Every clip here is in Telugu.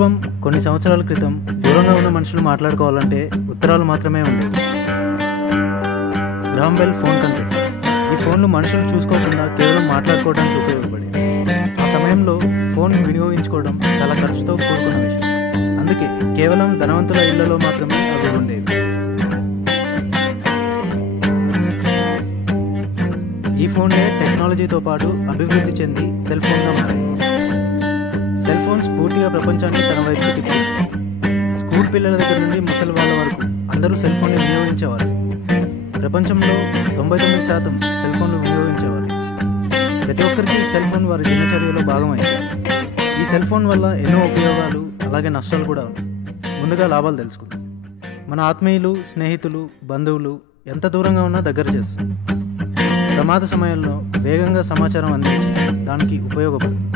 పూర్వం కొన్ని సంవత్సరాల క్రితం దూరంగా ఉన్న మనుషులు మాట్లాడుకోవాలంటే ఉత్తరాలు మాత్రమే ఉండేవి. గ్రామ్ బెల్ ఫోన్ కనిపెట్టారు. ఈ ఫోన్లు మనుషులు చూసుకోకుండా కేవలం మాట్లాడుకోవడానికి ఉపయోగపడేది. ఆ సమయంలో ఫోన్ వినియోగించుకోవడం చాలా ఖర్చుతో కూడుకున్న విషయం. అందుకే కేవలం ధనవంతుల ఇళ్లలో మాత్రమే అవి ఉండేవి. ఈ ఫోన్లే టెక్నాలజీతో పాటు అభివృద్ధి చెంది సెల్ ఫోన్గా మారాయి. సెల్ ఫోన్స్ పూర్తిగా ప్రపంచాన్ని తన వైపుకి తిప్పాయి. స్కూల్ పిల్లల దగ్గర నుండి ముసలి వాళ్ళ వరకు అందరూ సెల్ ఫోన్ని వినియోగించేవారు. ప్రపంచంలో 99% సెల్ ఫోన్లు వినియోగించేవారు. ప్రతి ఒక్కరికి సెల్ ఫోన్ వారి దినచర్యలో భాగమైంది. ఈ సెల్ ఫోన్ వల్ల ఎన్నో ఉపయోగాలు అలాగే నష్టాలు కూడా ఉన్నాయి. ముందుగా లాభాలు తెలుసుకుందాం. మన ఆత్మీయులు, స్నేహితులు, బంధువులు ఎంత దూరంగా ఉన్నా దగ్గర చేస్తుంది. ప్రమాద సమయంలో వేగంగా సమాచారం అందించి దానికి ఉపయోగపడుతుంది.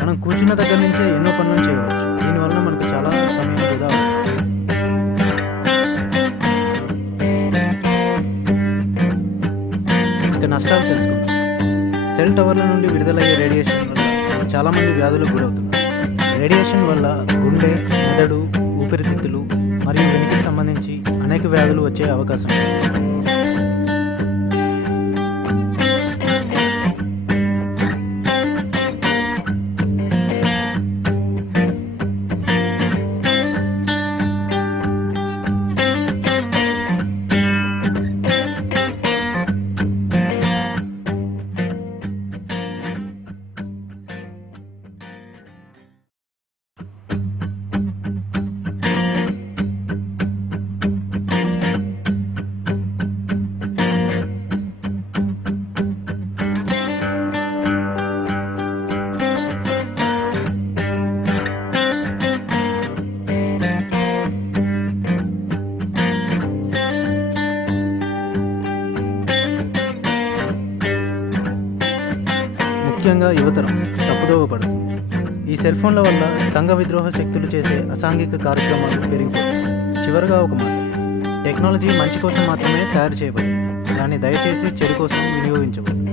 మనం కూర్చున్న దగ్గర నుంచే ఎన్నో పనులను చేయవచ్చు. దీనివల్ల మనకు చాలా సమయం వృధా అవుతుంది. ఇక నష్టాలు తెలుసుకుందాం. సెల్ టవర్ల నుండి విడుదలయ్యే రేడియేషన్ వల్ల చాలామంది వ్యాధులకు గురవుతున్నారు. రేడియేషన్ వల్ల గుండె, మెదడు, ఊపిరితిత్తులు మరియు వెనుకకు సంబంధించి అనేక వ్యాధులు వచ్చే అవకాశం ఉంది. ముఖ్యంగా యువతరం తప్పుదోవ పడుతుంది. ఈ సెల్ ఫోన్ల వల్ల సంఘ విద్రోహ శక్తులు చేసే అసాంఘిక కార్యక్రమాలు పెరిగిపోతాయి. చివరగా ఒక మాట, టెక్నాలజీ మంచి కోసం మాత్రమే తయారు చేయబడింది. దాన్ని దయచేసి చెడు కోసం వినియోగించబడింది.